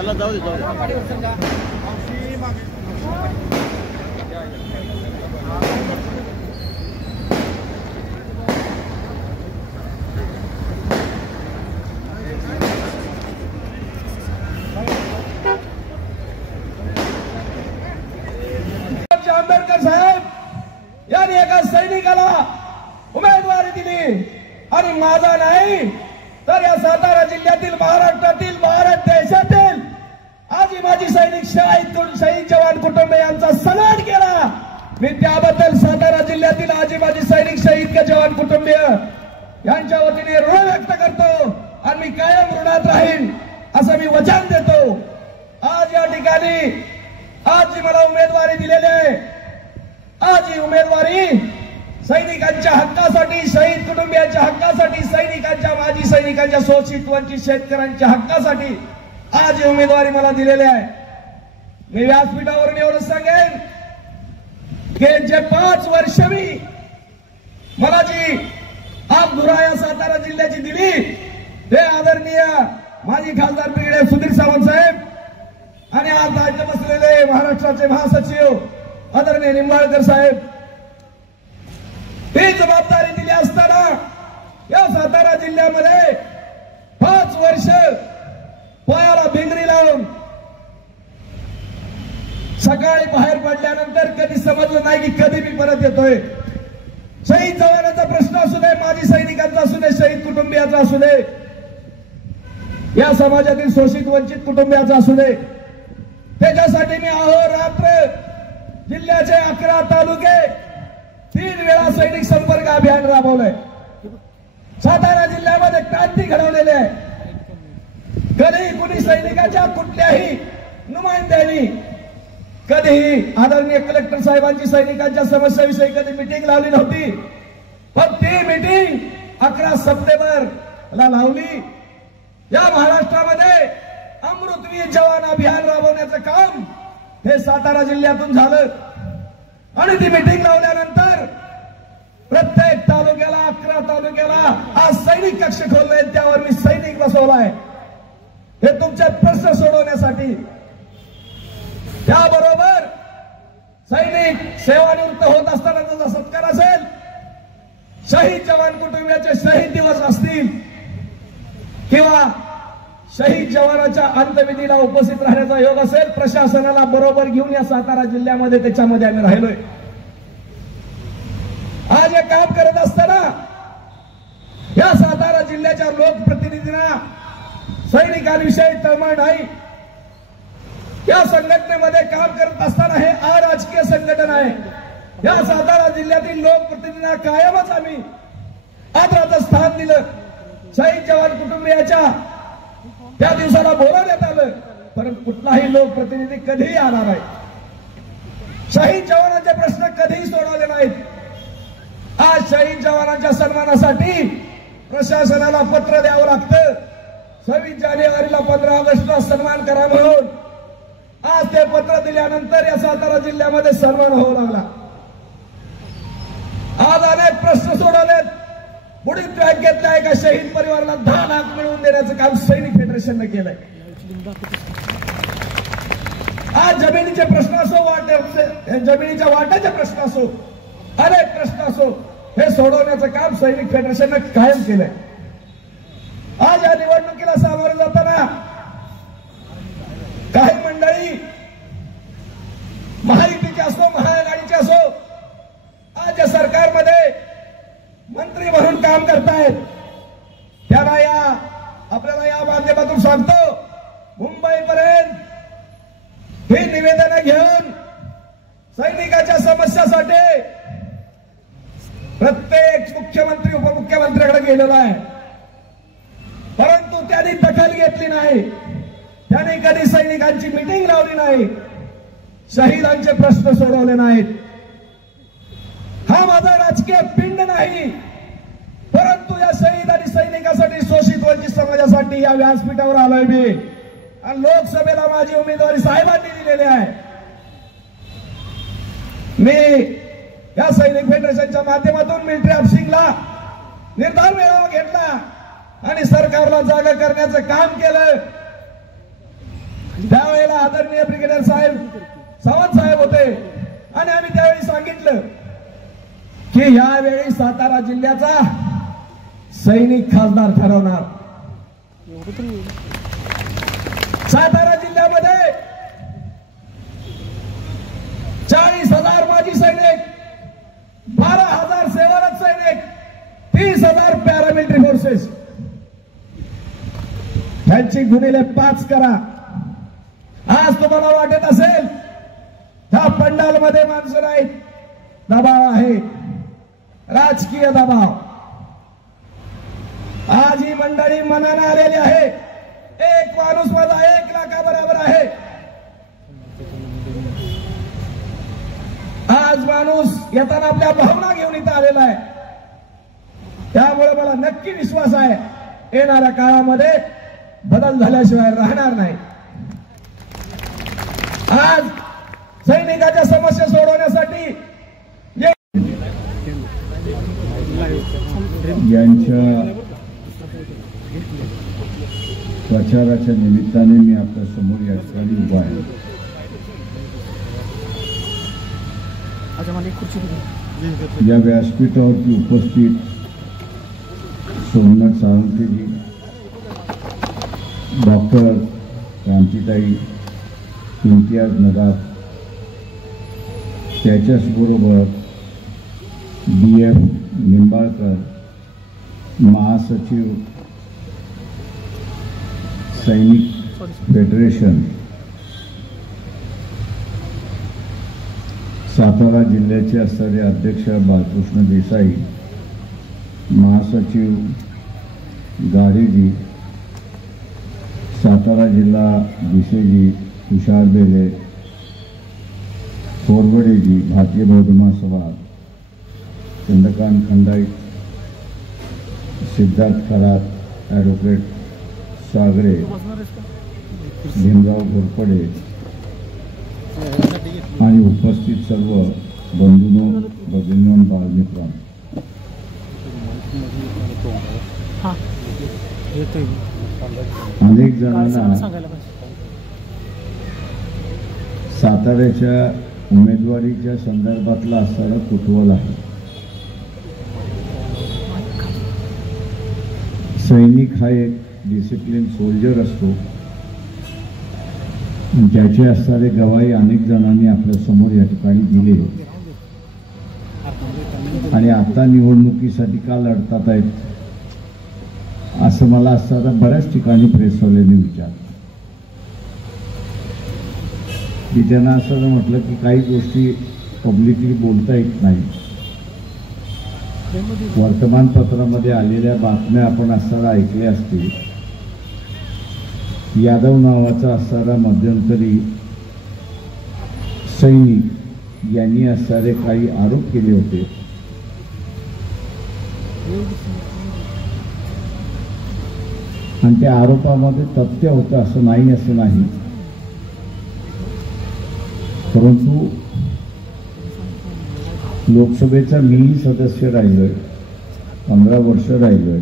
चला जाऊ दे आंबेडकर साहेब यांनी एका सैनिकाला उमेदवारी दिली आणि माझा नाही तर या सातारा जिल्ह्यातील महाराष्ट्रातील महाराष्ट्र देशातील आजी माजी सैनिक शहीद जवान कुटुंबियांचा सन्मान केला। मी त्याबद्दल सातारा जिल्ह्यातील आजी माजी सैनिक शहीद जवान कुटुंबीय यांच्या वतीने ऋण व्यक्त करतो आणि मी कायम ऋणात राहीन असं मी वचन देतो। आज या ठिकाणी आज जी मला उमेदवारी दिलेली आहे, आज ही उमेदवारी सैनिकांच्या हक्कासाठी, शहीद कुटुंबियांच्या हक्कासाठी, सैनिकांच्या माजी सैनिकांच्या शोषित वंचित शेतकऱ्यांच्या हक्कासाठी आज ही उमेदवारी मला दिलेली आहे। मी व्यासपीठावरून एवढं सांगेन की जे 5 वर्ष मी मला जी धुरा या सातारा जिल्ह्याची दिली ते आदरणीय माजी खासदार ब्रिगेडियर सुधीर सावंत साहेब आणि आज राज्य बसलेले महाराष्ट्राचे महासचिव आदरणीय निंबाळकर साहेब, ही जबाबदारी दिली असताना या सातारा जिल्ह्यामध्ये 5 वर्ष पायाला भिंगरी लावून सकाळी बाहेर पडल्यानंतर कधी समजलं नाही की कधी मी परत येतोय। शहीद जवानाचा प्रश्न असू दे, माजी सैनिकांचा असू दे, शहीद कुटुंबियाचा असू दे, या समाजातील शोषित वंचित कुटुंबियाचा असू दे, त्याच्यासाठी मी अहोरात्र जिल्ह्याचे 11 तालुके 3 वेळा सैनिक संपर्क अभियान राबवलंय। सातारा जिल्ह्यामध्ये क्रांती घडवलेली आहे। कधीही कुणी सैनिकाच्या कुठल्याही नुमाइंद्यांनी कधीही आदरणीय कलेक्टर साहेबांची सैनिकांच्या समस्याविषयी कधी मीटिंग लावली नव्हती, पण ती मीटिंग 11 सप्टेंबर ला लावली। या महाराष्ट्रामध्ये अमृतवीर जवान अभियान राबवण्याचं काम हे सातारा जिल्ह्यातून झालं आणि ती मीटिंग लावल्यानंतर प्रत्येक तालुक्याला 11 तालुक्याला आज सैनिक कक्ष खोलले, त्यावर मी सैनिक बसवलाय हे तुमचे प्रश्न सोडवण्यासाठी। त्याबरोबर सैनिक सेवानिवृत्त होत असताना त्याचा सत्कार असेल, शहीद जवान कुटुंबियाचे शहीद दिवस असतील किंवा शहीद जवानाच्या अंत्यविधीला उपस्थित राहण्याचा योग असेल, प्रशासनाला बरोबर घेऊन या सातारा जिल्ह्यामध्ये त्याच्यामध्ये आम्ही राहिलोय। आज हे काम करत असताना या सातारा जिल्ह्याच्या लोकप्रतिनिधींना सैनिकांविषयी तळमळ नाही। या संघटनेमध्ये काम करत असताना हे अराजकीय संघटना आहे। या सातारा जिल्ह्यातील लोकप्रतिनिधींना कायमच आम्ही आदराचं स्थान दिलं। शहीद जवान कुटुंबियाच्या त्या दिवसाला बोलवण्यात आलं, परंतु कुठलाही लोकप्रतिनिधी कधीही आला नाही। शहीद जवानांचे प्रश्न कधीही सोडवले नाहीत। आज शहीद जवानांच्या सन्मानासाठी प्रशासनाला पत्र द्यावं लागतं। 26 जानेवारीला 15 ऑगस्टला सन्मान करा म्हणून आज ते पत्र दिल्यानंतर या सातारा जिल्ह्यामध्ये सन्मान होऊ लागला। आज अनेक प्रश्न सोडवलेत। बुडीत बँकेतल्या एका शहीद परिवाराला 10 लाख मिळवून देण्याचं काम सैनिक फेडरेशनने केलंय। आज जमिनीचे प्रश्न असो, जमिनीच्या वाट्याचे प्रश्न असो, अनेक प्रश्न असो, हे सोडवण्याचं काम सैनिक फेडरेशनने कायम केलंय। आज या निवडणुकीला सामोरं जाताना काही मंडळी महायुतीची असो, महाआघाडीची असो, आज या सरकारमध्ये मंत्री म्हणून काम करतायत, त्यांना आपल्याला या माध्यमातून सांगतो, मुंबईपर्यंत ही निवेदनं घेऊन सैनिकाच्या समस्यासाठी प्रत्येक मुख्यमंत्री उपमुख्यमंत्र्यांकडे गेलेला आहे, परंतु त्यांनी दखल घेतली नाही। त्यांनी कधी सैनिकांची मीटिंग लावली नाही, शहीदांचे प्रश्न सोडवले नाहीत। हा माझा राजकीय पिंड नाही, परंतु या शहीद आणि सैनिकासाठी, शोषित वंचित समाजासाठी या व्यासपीठावर आलोय मी आणि लोकसभेला माझी उमेदवारी साहेबांनी दिलेली आहे। मी या सैनिक फेडरेशनच्या माध्यमातून मिलिटरी हाऊसिंगला निर्धार मेळावा घेतला आणि सरकारला जागा करण्याचं काम केलं। त्यावेळेला आदरणीय ब्रिगेडियर साहेब सावंत साहेब होते आणि आम्ही त्यावेळी सांगितलं की यावेळी सातारा जिल्ह्याचा सैनिक खासदार ठरवणार। सातारा जिल्ह्यामध्ये 40,000 माजी सैनिक, 12,000 सेवारत सैनिक, 30,000 पॅरामिलिटरी फोर्सेस, त्यांची गुणिले 5 करा। आज तुम्हाला वाटत असेल ह्या पंडालमध्ये माणसं नाहीत, दबाव आहे, राजकीय दबाव। आज ही मंडळी मनाने आलेली आहे। एक माणूस माझा 1 लाखाबरोबर आहे। आज माणूस येताना आपल्या भावना घेऊन इथं आलेला आहे। त्यामुळे मला नक्की विश्वास आहे येणाऱ्या काळामध्ये बदल झाल्याशिवाय राहणार नाही। आज सैनिकाच्या समस्या सोडवण्यासाठी यांच्या प्रचाराच्या निमित्ताने मी आपल्या समोर या ठिकाणी उभा आहे। या व्यासपीठावरती उपस्थित सोमनाथ सावंतजी, डॉक्टर क्रांतिताई, इम्तियाज नदाफ, त्याच्याचबरोबर BF निंबाळकर, महासचिव सैनिक फेडरेशन, सातारा जिल्ह्याचे असणारे अध्यक्ष बालकृष्ण देसाई, महासचिव गाडेजी, सातारा जिल्हा बीसीजी तुषार बेले, कोरवडेजी, भारतीय बौद्ध महासभा, चंद्रकांत खंडाई, सिद्धार्थ खरात, ॲडव्होकेट सागरे, भीमराव घोरपडे आणि उपस्थित सर्व बंधूंनो, भगिनींनो, बालमित्रांनो, अनेक जणांना साताऱ्याच्या उमेदवारीच्या संदर्भातला असणारा कुतूहल आहे। सैनिक हा एक डिसिप्लिन सोल्जर असतो, ज्याचे असणारे गवाही अनेक जणांनी आपल्या समोर या ठिकाणी दिले आणि आता निवडणुकीसाठी का लढतात आहेत असं मला असताना बऱ्याच ठिकाणी प्रेसवाल्यांनी विचारलं। मी त्यांना असं म्हटलं की काही गोष्टी पब्लिकली बोलता येत नाही। वर्तमानपत्रामध्ये आलेल्या बातम्या आपण असताना ऐकल्या असतील। यादव नावाचा असणारा मध्यंतरी सैनिक यांनी असणारे काही आरोप केले होते। आणि त्या आरोपामध्ये तथ्य होतं असं नाही, परंतु लोकसभेचा मीही सदस्य राहिलोय, 15 वर्ष राहिलोय।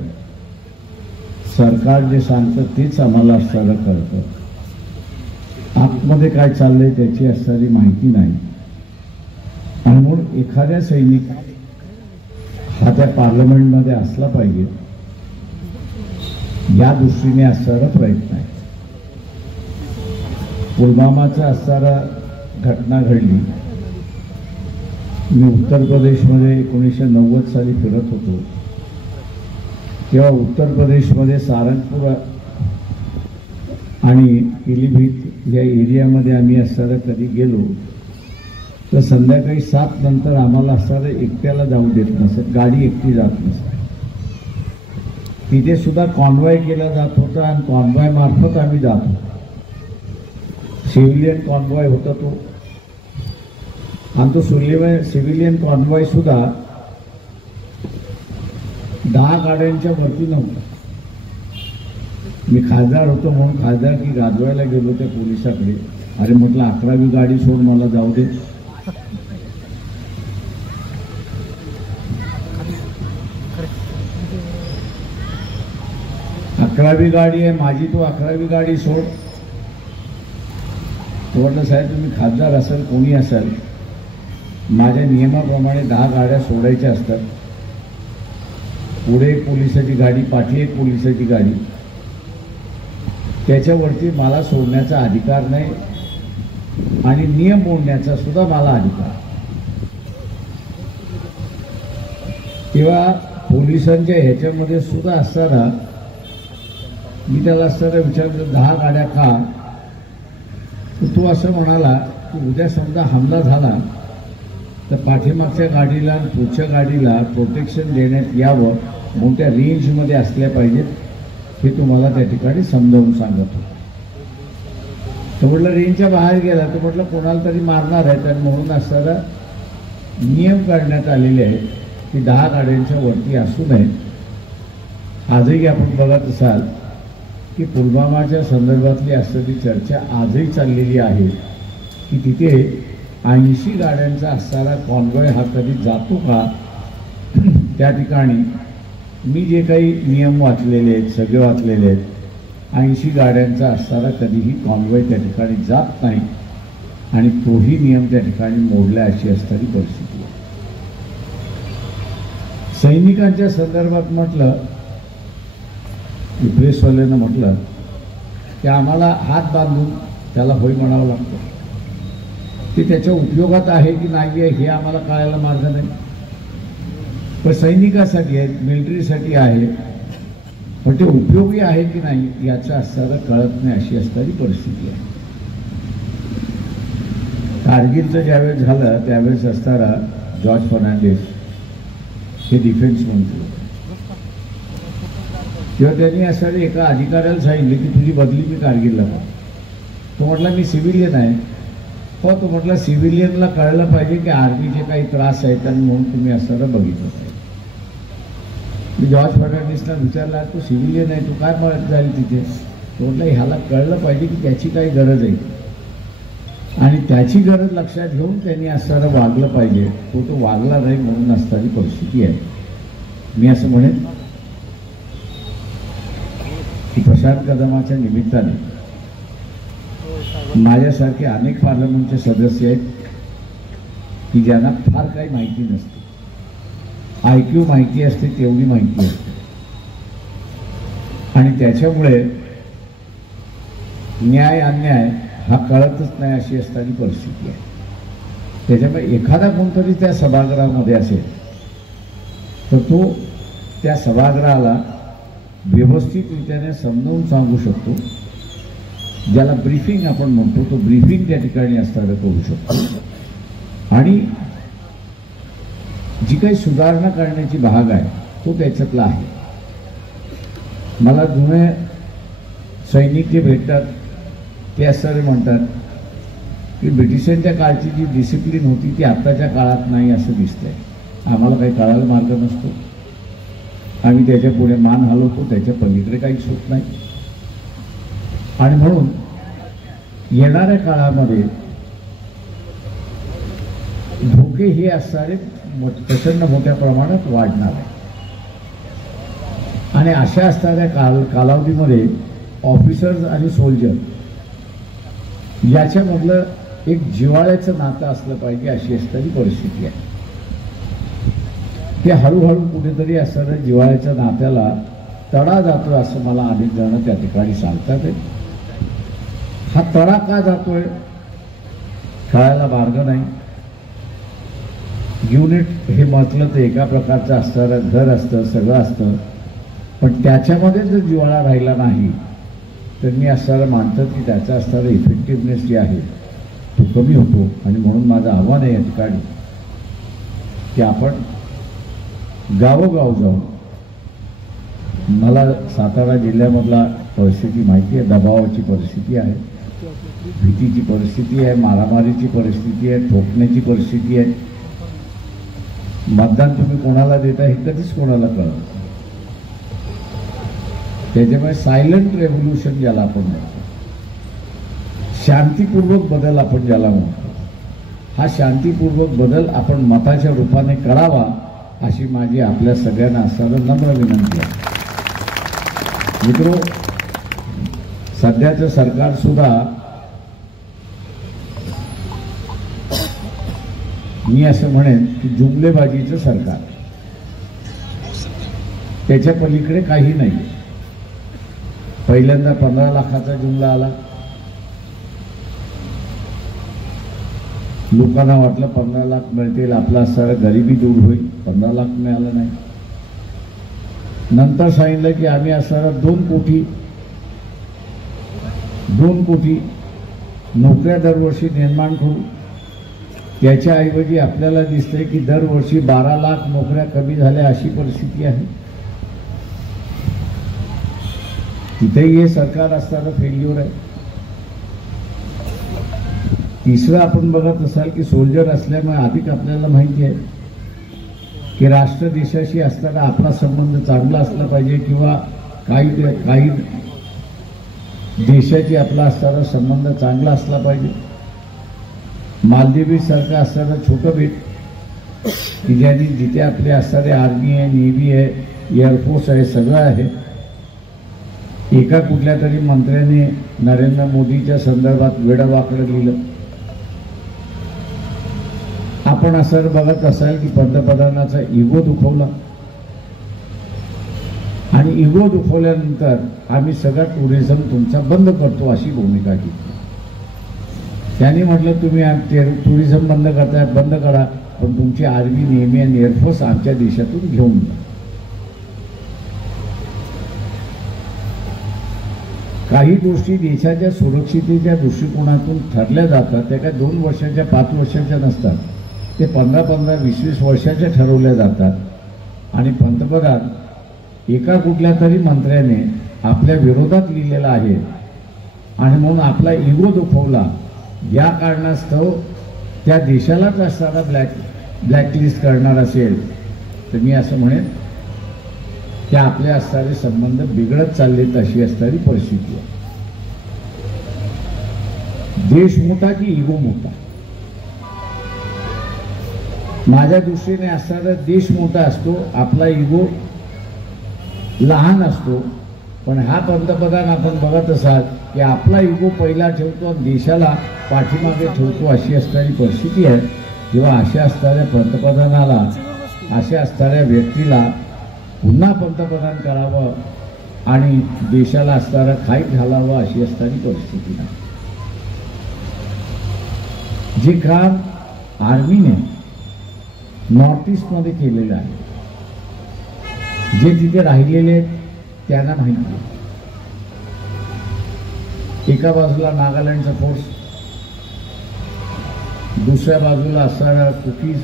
सरकार जे सांगतं तेच आम्हाला असताना कळतं, आतमध्ये काय चाललंय त्याची असणारी माहिती नाही। आणि म्हणून एखाद्या सैनिक हा त्या पार्लमेंटमध्ये असला पाहिजे या दृष्टीने असणारा प्रयत्न आहे। पुलवामाचा असणारा घटना घडली। मी उत्तर प्रदेशमध्ये 1990 साली फिरत होतो, तेव्हा उत्तर प्रदेशमध्ये सारंगपूर आणि पिलीभीत या एरियामध्ये आम्ही असणारा कधी गेलो तर संध्याकाळी 7 नंतर आम्हाला असणारा एकट्याला जाऊ देत नसत, गाडी एकटी जात नसत। तिथे सुद्धा कॉन्वॉय केला जात होता आणि कॉन्वॉय मार्फत आम्ही जात होतो। सिव्हिलियन कॉन्वॉय होता तो, आणि तो सिव्हिलियन कॉन्वॉय सुद्धा 10 गाड्यांच्या वरती नव्हता। मी खासदार होतो म्हणून खासदार की गाजवायला गेलो त्या पोलिसाकडे, अरे म्हटलं 11वी गाडी सोड, मला जाऊ दे। अकरावी गाडी आहे माझी, तू 11वी गाडी सोड। तो म्हटलं साहेब तुम्ही खासदार असाल कोणी असाल, माझ्या नियमाप्रमाणे 10 गाड्या सोडायच्या असतात. पुढे एक पोलिसाची गाडी, पाठी एक पोलिसाची गाडी, त्याच्यावरती मला सोडण्याचा अधिकार नाही आणि नियम मोडण्याचा सुद्धा मला अधिकार. तेव्हा पोलिसांच्या ह्याच्यामध्ये सुद्धा असताना मी त्याला असताना विचारलं 10 गाड्या का? तर तो असं म्हणाला की उद्या समजा हमला झाला तर पाठीमागच्या गाडीला आणि पुढच्या गाडीला प्रोटेक्शन देण्यात यावं, मोठ्या रेंजमध्ये असल्या पाहिजेत, हे तुम्हाला त्या ठिकाणी समजावून सांगत होतो. तर म्हटलं रेंजच्या बाहेर गेला तर म्हटलं कोणाला तरी मारणार आहेत आणि म्हणून असताना नियम काढण्यात आलेले आहेत की 10 गाड्यांच्या वरती असू नये. आजही आपण बघत असाल की पुलवामाच्या संदर्भातली असलेली चर्चा आजही चाललेली आहे की तिथे 80 गाड्यांचा असणारा कॉन्वॉय हा कधी जातो का? त्या ठिकाणी मी जे काही नियम वाचलेले आहेत, सगळे वाचलेले आहेत, 80 गाड्यांचा असणारा कधीही कॉन्वॉय त्या ठिकाणी जात नाही आणि तोही नियम त्या ठिकाणी मोडला अशी असणारी परिस्थिती आहे. सैनिकांच्या संदर्भात म्हटलं, प्रेसवाल्यानं म्हटलं की आम्हाला हात बांधून त्याला होय म्हणावं लागतं. ते त्याच्या उपयोगात आहे की नाही आहे हे आम्हाला कळायला मार्ग नाही. पण सैनिकासाठी आहे, मिलिटरीसाठी आहे, पण ते उपयोगी आहे की नाही याचं असणारं कळत नाही अशी असणारी परिस्थिती आहे. कारगिलचं ज्यावेळेस झालं त्यावेळेस असणारा जॉर्ज फर्नांडिस हे डिफेन्स मंत्री, तेव्हा त्यांनी असणारे एका अधिकाऱ्याला सांगितले की तुझी बदली मी कारगिलला. तो म्हटला मी सिव्हिलियन आहे. हो, तो म्हटला सिव्हिलियनला कळलं पाहिजे की आर्मीचे काही त्रास आहेत आणि म्हणून तुम्ही असणारं बघितलं पाहिजे. मी जॉर्ज फर्नांडिसला विचारला तू सिव्हिलियन आहे, तू काय मदत झाली तिथे? तो म्हटलं ह्याला कळलं पाहिजे की त्याची काही गरज आहे आणि त्याची गरज लक्षात घेऊन त्यांनी असणारं वागलं पाहिजे. तो वागला नाही म्हणून असणारी परिस्थिती आहे. मी असं म्हणेन की प्रशांत कदमाच्या निमित्ताने माझ्यासारखे अनेक पार्लमेंटचे सदस्य आहेत की ज्यांना फार काही माहिती नसते. IQ माहिती असते तेवढी माहिती असते आणि त्याच्यामुळे न्याय अन्याय हा कळतच नाही अशी असणारी परिस्थिती आहे. त्याच्यामुळे एखादा कोणतरी त्या सभागृहामध्ये असेल तर तो त्या सभागृहाला व्यवस्थितरित्याने समजावून सांगू शकतो. ज्याला ब्रीफिंग आपण म्हणतो तो ब्रीफिंग त्या ठिकाणी असणारं करू शकतो आणि जी काही सुधारणा करण्याची भाग आहे तो त्याच्यातला आहे. मला जुने सैनिक जे भेटतात ते असणारे म्हणतात की ब्रिटिशांच्या काळची जी डिसिप्लिन होती ती आत्ताच्या काळात नाही असं दिसतंय. आम्हाला काही कळायला मार्ग नसतो, आम्ही त्याच्या पुढे मान हलवतो, त्याच्या पलीकडे काहीच होत नाही आणि म्हणून येणाऱ्या काळामध्ये धोके हे असणारे प्रचंड मोठ्या प्रमाणात वाढणार आहे आणि अशा असणाऱ्या कालावधीमध्ये ऑफिसर्स आणि सोल्जर याच्यामधलं एक जिव्हाळ्याचं नातं असलं पाहिजे अशी असणारी परिस्थिती आहे. ते हळूहळू कुठेतरी असणाऱ्या जिव्हाळ्याच्या नात्याला तडा जातो असं मला अनेक जण त्या ठिकाणी सांगतात. हा तडा का जातोय कळायला मार्ग नाही. युनिट हे म्हटलं तर एका प्रकारचं असणारं घर असतं, सगळं असतं, पण त्याच्यामध्ये जर जिव्हाळा राहिला नाही तर मी असणारं मानतात की त्याचा असणारा इफेक्टिव्हनेस जे आहे तो कमी होतो आणि म्हणून माझं आव्हान आहे या ठिकाणी की आपण गावोगाव जाऊन, मला सातारा जिल्ह्यामधला परिस्थिती माहिती आहे, दबावाची परिस्थिती आहे, भीतीची परिस्थिती आहे, मारामारीची परिस्थिती आहे, ठोकण्याची परिस्थिती आहे. मतदान तुम्ही कोणाला देता हे कधीच कोणाला कळत. त्याच्यामुळे सायलेंट रेव्होल्युशन ज्याला आपण म्हणतो, शांतीपूर्वक बदल आपण ज्याला म्हणतो, हा शांतीपूर्वक बदल आपण मताच्या रूपाने करावा अशी माझी आपल्या सगळ्यांना असणारं नम्र विनंती आहे. मित्रो, सध्याचं सरकार सुद्धा मी असं म्हणेन की जुमलेबाजीचं सरकार, त्याच्या पलीकडे काही नाही. पहिल्यांदा 15 लाखाचा जुमला आला. लोकांना वाटलं 15 लाख मिळतील, आपला सारा गरिबी दूर होईल. 15 लाख मिळालं नाही. नंतर सांगितलं की आम्ही असणारा 2 कोटी नोकऱ्या दरवर्षी निर्माण करू. त्याच्याऐवजी आपल्याला दिसतंय की दरवर्षी 12 लाख नोकऱ्या कमी झाल्या अशी परिस्थिती आहे. तिथेही हे सरकार असताना फेल्युअर आहे. तिसरं आपण बघत असाल की सोल्जर असल्यामुळे अधिक आपल्याला माहिती आहे की राष्ट्र देशाशी असताना आपला संबंध चांगला असला पाहिजे किंवा काही देशाची आपला असताना संबंध चांगला असला पाहिजे. मालदीव सारखं असताना छोटं बेट की ज्यांनी जिथे आपले असणारे आर्मी आहे, नेव्ही आहे, एअरफोर्स आहे, सगळं आहे. एका कुठल्या तरी मंत्र्याने नरेंद्र मोदीच्या संदर्भात वेडवाकडं लिहिलं. आपण असं बघत असाल की पंतप्रधानाचा इगो दुखवला आणि इगो दुखवल्यानंतर आम्ही सगळं टुरिझम तुमचा बंद करतो अशी भूमिका घेतली. त्यांनी म्हटलं तुम्ही टुरिझम बंद करताय, बंद करा, पण तुमची आर्मी, नेव्ही आणि एअरफोर्स आमच्या देशातून घेऊन जा. काही गोष्टी देशाच्या सुरक्षितेच्या दृष्टिकोनातून ठरल्या जातात. त्या काय 2 वर्षाच्या 5 वर्षाच्या नसतात, ते 15-15, 20-20 वर्षाच्या ठरवल्या जातात. आणि पंतप्रधान एका कुठल्या तरी मंत्र्याने आपल्या विरोधात लिहिलेला आहे आणि म्हणून आपला इगो दुखवला. या कारणास्तव त्या देशालाच असताना ब्लॅकलिस्ट करणार असेल तर मी असं म्हणेन की आपले असणारे संबंध बिघडत चाललेत अशी असणारी परिस्थिती आहे. देश मोठा की इगो मोठा? माझ्या दृष्टीने असणारा देश मोठा असतो, आपला इगो लहान असतो. पण हा पंतप्रधान आपण बघत असाल की आपला इगो पहिला ठेवतो आणि देशाला पाठीमागे ठेवतो अशी असणारी परिस्थिती आहे. जेव्हा अशा असणाऱ्या पंतप्रधानाला, अशा असणाऱ्या व्यक्तीला पुन्हा पंतप्रधान करावं आणि देशाला असणारा खाईत घालावं अशी असणारी परिस्थिती नाही. जे काम आर्मीने नॉर्थ ईस्टमध्ये केलेलं आहे, जे तिथे राहिलेले त्यांना माहिती आहे. एका बाजूला नागालँडचा फोर्स, दुसऱ्या बाजूला असणारा कुकीज,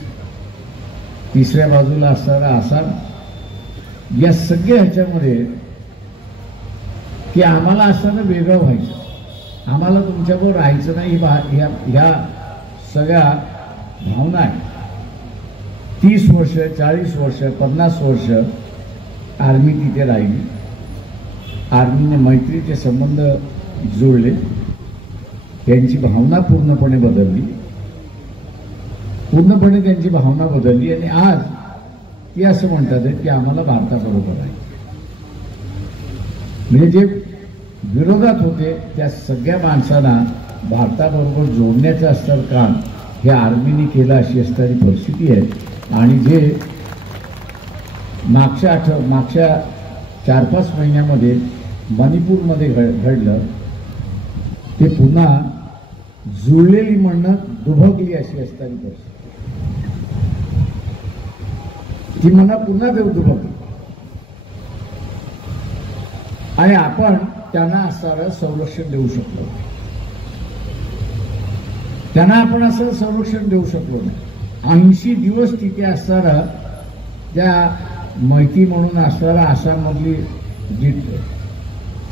तिसऱ्या बाजूला असणारा आसाम. या सगळ्या ह्याच्यामध्ये की आम्हाला असताना वेगळं व्हायचं, आम्हाला तुमच्याबरोबर राहायचं नाही, ह्या सगळ्या भावना आहे. 30 वर्ष, 40 वर्ष, 50 वर्ष आर्मी तिथे राहिली. आर्मीने मैत्रीचे संबंध जुळले, त्यांची भावना पूर्णपणे बदलली, पूर्णपणे त्यांची भावना बदलली आणि आज ती असं म्हणतात की आम्हाला भारताबरोबर आहे. म्हणजे जे विरोधात होते त्या सगळ्या माणसांना भारताबरोबर जोडण्याचं असणारं काम हे आर्मीने केलं अशी असणारी परिस्थिती आहे. आणि जे मागच्या 4-5 महिन्यामध्ये मणिपूरमध्ये घडलं ते पुन्हा जुळलेली म्हणणं दुभगली अशी असणारी परिस्थिती. ती म्हणा पुन्हा दुभगली आणि आपण त्यांना असणारं संरक्षण देऊ शकलो, त्यांना आपण असं संरक्षण देऊ शकलो नाही. 80 दिवस तिथे असणारा त्या मैती म्हणून असणारा आसाममधली जी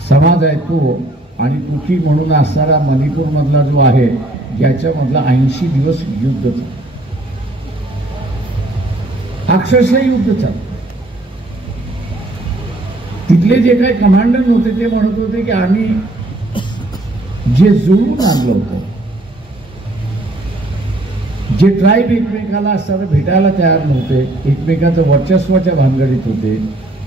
समाज आहे तो आणि कुकी म्हणून असणारा मणिपूरमधला जो आहे ज्याच्यामधला 80 दिवस युद्ध चाललं, अक्षरशः युद्ध चाललं. तिथले जे काही कमांडर होते ते म्हणत होते की आम्ही जे जुळून आणलं होतं, जे ट्राईब एकमेकाला असताना भेटायला तयार नव्हते, एकमेकाचं वर्चस्वाच्या भानगडीत होते,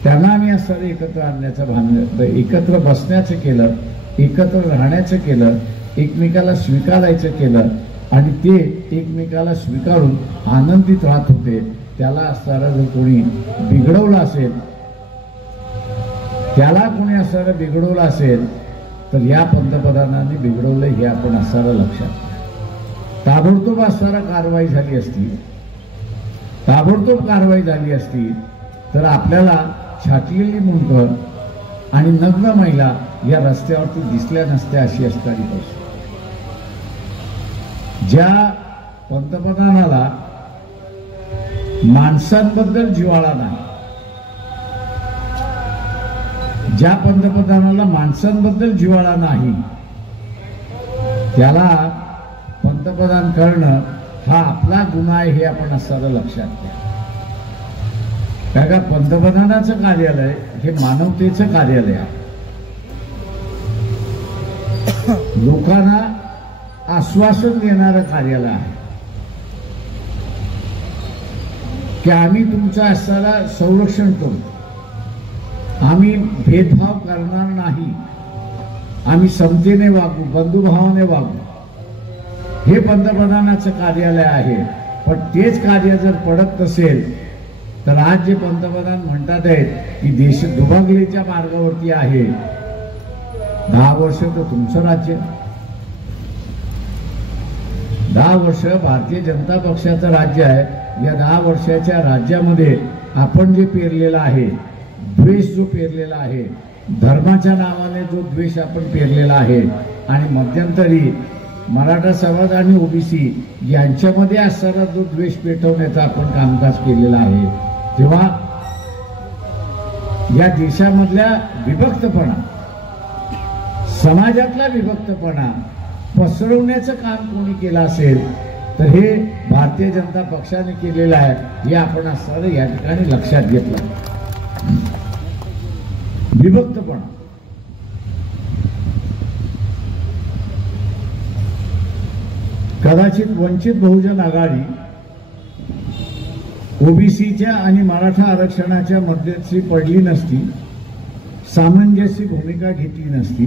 त्यांना आम्ही असताना एकत्र आणण्याचं भानगड, एकत्र बसण्याचं केलं, एकत्र राहण्याचं केलं, एकमेकाला स्वीकारायचं केलं आणि ते एकमेकाला स्वीकारून आनंदित राहत होते. त्याला असणारा जर कोणी बिघडवला असेल, त्याला कोणी असणारं बिघडवलं असेल तर या पंतप्रधानांनी बिघडवलं हे आपण असणारं लक्षात घ्या. ताबडतोब असणारा कारवाई झाली असती, ताबडतोब कारवाई झाली असती तर आपल्याला छाटलेली मुंडकं आणि नग्न महिला या रस्त्यावरती दिसल्या नसत्या अशी असणारी परिस्थिती. ज्या पंतप्रधानाला माणसांबद्दल जिव्हाळा नाही, ज्या पंतप्रधानाला माणसांबद्दल जिव्हाळा नाही, त्याला पंतप्रधान करणं हा आपला गुन्हा आहे हे आपण असणारं लक्षात घ्या. कारण का पंतप्रधानाचं कार्यालय हे मानवतेचं कार्यालय आहे. लोकांना आश्वासन देणारं कार्यालय आहे की आम्ही तुमचं असणारा संरक्षण करू, आम्ही भेदभाव करणार नाही, आम्ही समतेने वागू, बंधुभावाने वागू, हे पंतप्रधानाचं कार्यालय आहे. पण तेच कार्य जर पडत नसेल तर आज जे पंतप्रधान म्हणतात आहेत की देश दुभागलीच्या मार्गावरती आहे, 10 वर्ष तर तुमचं राज्य, 10 वर्ष भारतीय जनता पक्षाचं राज्य आहे. या 10 वर्षाच्या राज्यामध्ये आपण जे पेरलेला आहे, द्वेष जो पेरलेला आहे, धर्माच्या नावाने जो द्वेष आपण पेरलेला आहे, आणि मध्यंतरी मराठा समाज आणि ओबीसी यांच्यामध्ये असणारा जो द्वेष पेटवण्याचा आपण कामकाज केलेलं आहे, तेव्हा या देशामधल्या विभक्तपणा, समाजातला विभक्तपणा पसरवण्याचं काम कोणी केलं असेल तर हे भारतीय जनता पक्षाने केलेलं आहे हे आपण असणारं या ठिकाणी लक्षात घेतलं. विभक्तपणा कदाचित वंचित बहुजन आघाडी ओबीसीच्या आणि मराठा आरक्षणाच्या मध्यस्थी पडली नसती, सामंजस्य भूमिका घेतली नसती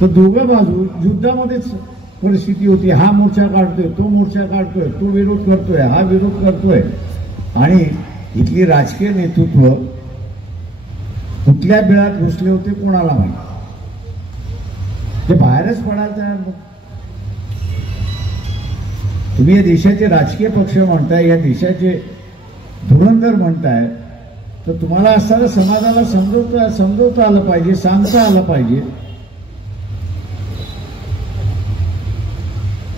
तर दोघं बाजू युद्धामध्येच परिस्थिती होती. हा मोर्चा काढतोय, तो मोर्चा काढतोय, तो विरोध करतोय, हा विरोध करतोय, आणि इथली राजकीय नेतृत्व कुठल्या बिळात घुसले होते कोणाला माहिती. ते बाहेरच पडायला तयार नव्हते. तुम्ही या देशाचे राजकीय पक्ष म्हणताय, या देशाचे धुरंधर म्हणताय, तर तुम्हाला असताना समाजाला समजवता आलं पाहिजे, सांगता आलं पाहिजे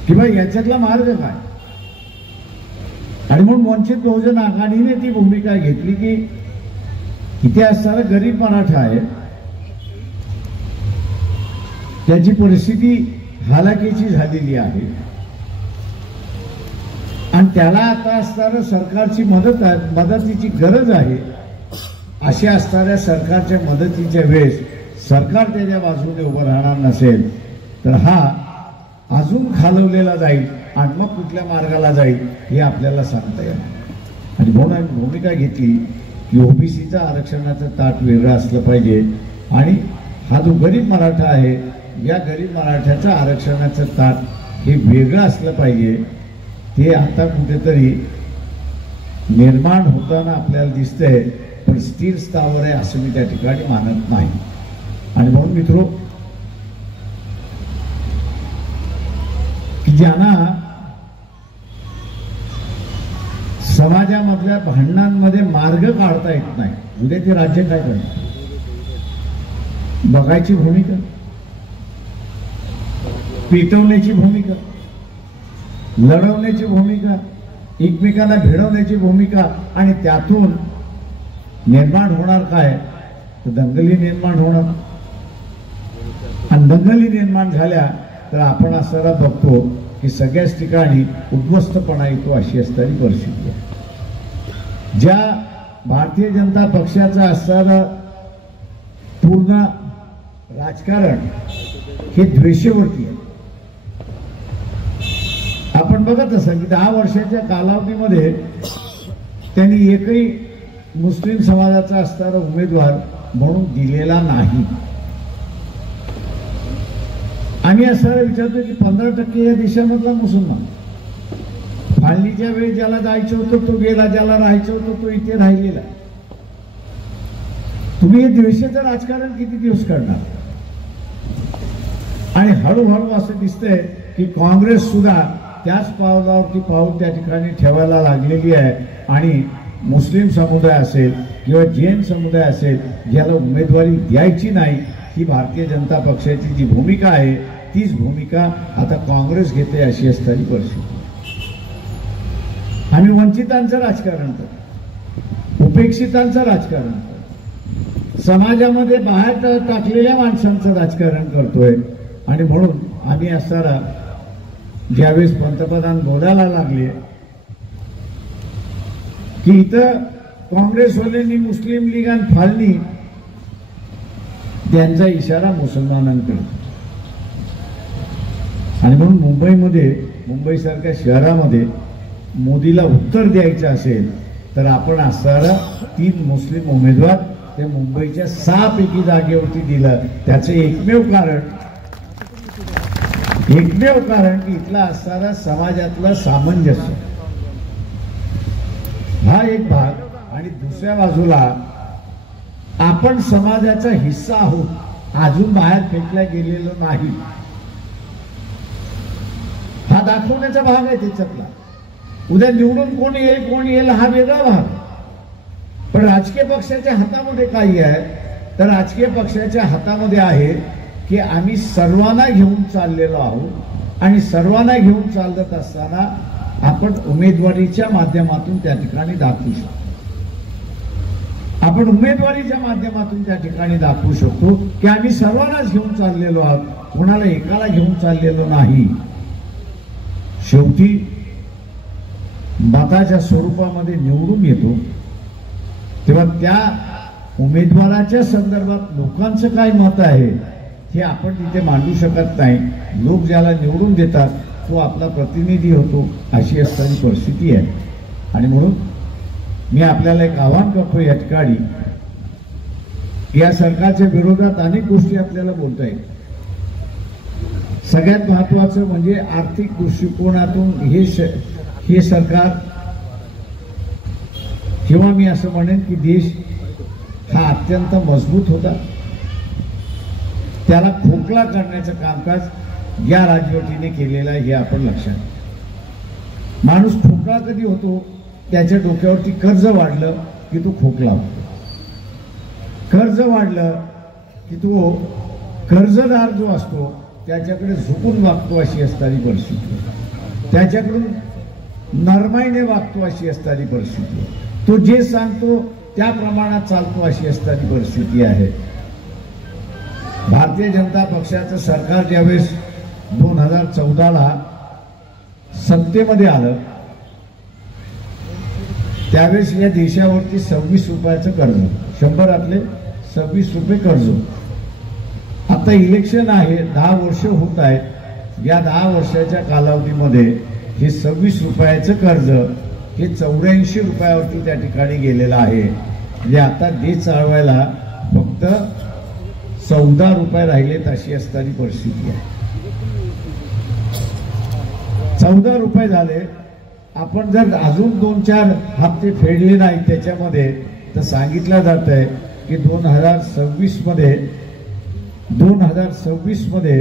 किंवा याच्यातला मार्ग काय. आणि म्हणून वंचित बहुजन आघाडीने ती भूमिका घेतली की इथे असणारा गरीब मराठा आहे, त्याची परिस्थिती हालाकीची झालेली आहे आणि त्याला आता असणारं सरकारची मदतीची गरज आहे. अशा असणाऱ्या सरकारच्या मदतीच्या वेळेस सरकार त्याच्या बाजूने उभं राहणार नसेल तर हा अजून खालवलेला जाईल आणि मग कुठल्या मार्गाला जाईल हे आपल्याला सांगता येईल. आणि म्हणून आम्ही भूमिका घेतली की ओबीसीचं आरक्षणाचं ताट वेगळं असलं पाहिजे आणि हा जो गरीब मराठा आहे या गरीब मराठ्याचं आरक्षणाचं ताट हे वेगळं असलं पाहिजे. ते आता कुठेतरी निर्माण होताना आपल्याला दिसतंय, पण स्थिर स्थावर आहे असं मी त्या ठिकाणी मानत नाही. आणि म्हणून मित्रो, की ज्यांना समाजामधल्या भांडणांमध्ये मार्ग काढता येत नाही, उद्या ते राज्य काय करणार, बघायची भूमिका, पेटवण्याची भूमिका, लढवण्याची भूमिका, एकमेकांना भिडवण्याची भूमिका, आणि त्यातून निर्माण होणार काय तर दंगली निर्माण होणार. आणि दंगली निर्माण झाल्या तर आपण असणारा बघतो की सगळ्याच ठिकाणी उद्ध्वस्तपणा येतो अशी असणारी परिस्थिती आहे. ज्या भारतीय जनता पक्षाचा असणारं पूर्ण राजकारण हे द्वेषावरती आहे. आपण बघत असाल की 10 वर्षाच्या कालावधीमध्ये त्यांनी एकही मुस्लिम समाजाचा असणारा उमेदवार म्हणून दिलेला नाही. आम्ही असं विचारतो की 15% या देशामधला मुसलमान, फाळणीच्या वेळी ज्याला जायचं होतं तो गेला, ज्याला राहायचं होतं तो इथे राहिलेला. तुम्ही हे द्वेषाचं राजकारण किती दिवस करणार? आणि हळूहळू असं दिसतंय की काँग्रेस सुद्धा त्याच पावलावरती पाऊल त्या ठिकाणी ठेवायला लागलेली आहे. आणि मुस्लिम समुदाय असेल किंवा जैन समुदाय असेल, ज्याला उमेदवारी द्यायची नाही, ही भारतीय जनता पक्षाची जी भूमिका आहे तीच भूमिका आता काँग्रेस घेते अशी असणारी परिस्थिती. आम्ही वंचितांचं राजकारण करतो, उपेक्षितांचं राजकारण करतो, समाजामध्ये बाहेर टाकलेल्या माणसांचं राजकारण करतोय. आणि म्हणून आम्ही असताना ज्यावेळेस पंतप्रधान बोलायला लागले की इथं काँग्रेसवाल्यांनी मुस्लिम लीग आणि फाळणी, त्यांचा इशारा मुसलमानांकडे. आणि म्हणून मुंबईसारख्या शहरामध्ये मोदीला उत्तर द्यायचं असेल तर आपण असणारा 3 मुस्लिम उमेदवार ते मुंबईच्या 6 पैकी जागेवरती दिलं. त्याचं एकमेव कारण की इथला असणारा समाजातला सामंजस्य हा एक भाग. आणि दुसऱ्या बाजूला आपण समाजाचा हिस्सा आहोत, अजून बाहेर फेकला गेलेलो नाही, हा दाखवण्याचा भाग आहे त्याच्यातला. उद्या निवडून कोण येईल हा वेगळा भाग. पण राजकीय पक्षाच्या हातामध्ये काही आहे, तर राजकीय पक्षाच्या हातामध्ये आहे की आम्ही सर्वांना घेऊन चाललेलो आहोत. आणि सर्वांना घेऊन चालत असताना आपण उमेदवारीच्या माध्यमातून त्या ठिकाणी दाखवू शकतो. आपण उमेदवारीच्या माध्यमातून त्या ठिकाणी दाखवू शकतो की आम्ही सर्वांनाच घेऊन चाललेलो आहोत, कोणाला एकाला घेऊन चाललेलो नाही. शेवटी मताच्या स्वरूपामध्ये निवडून येतो तेव्हा त्या उमेदवाराच्या संदर्भात लोकांचं काय मत आहे हे आपण तिथे मांडू शकत नाही. लोक ज्याला निवडून देतात तो आपला प्रतिनिधी होतो, अशी असणारी परिस्थिती आहे. आणि म्हणून मी आपल्याला एक आवाहन करतो या ठिकाणी, या सरकारच्या विरोधात अनेक गोष्टी आपल्याला बोलता येईल. सगळ्यात महत्वाचं म्हणजे आर्थिक दृष्टिकोनातून हे सरकार, किंवा मी असं म्हणेन की देश हा अत्यंत मजबूत होता, त्याला खोकला करण्याचं कामकाज या राजवटीने केलेलं आहे हे आपण लक्षात. माणूस खोकला कधी होतो? त्याच्या डोक्यावरती कर्ज वाढलं की तो खोकला होतो. कर्ज वाढलं की तो कर्जदार जो असतो त्याच्याकडे झुकून वागतो अशी असणारी परिस्थिती, त्याच्याकडून नरमाईने वागतो अशी असणारी परिस्थिती, तो जे सांगतो त्या प्रमाणात चालतो अशी असणारी परिस्थिती आहे. भारतीय जनता पक्षाचं सरकार ज्यावेळेस 2014ला सत्तेमध्ये आलं त्यावेळेस या देशावरती 26 रुपयाचं कर्ज, 100 26 रुपये कर्ज. आता इलेक्शन आहे, 10 वर्ष होत आहेत. या 10 वर्षाच्या कालावधीमध्ये हे 26 रुपयाचं कर्ज हे 84 रुपयावरती त्या ठिकाणी गेलेलं आहे. म्हणजे आता देश चालवायला फक्त 14 रुपये राहिलेत अशी असणारी परिस्थिती आहे. 14 रुपये झाले. आपण जर अजून 2-4 हप्ते फेडले नाही त्याच्यामध्ये तर सांगितलं जात आहे की 2026 मध्ये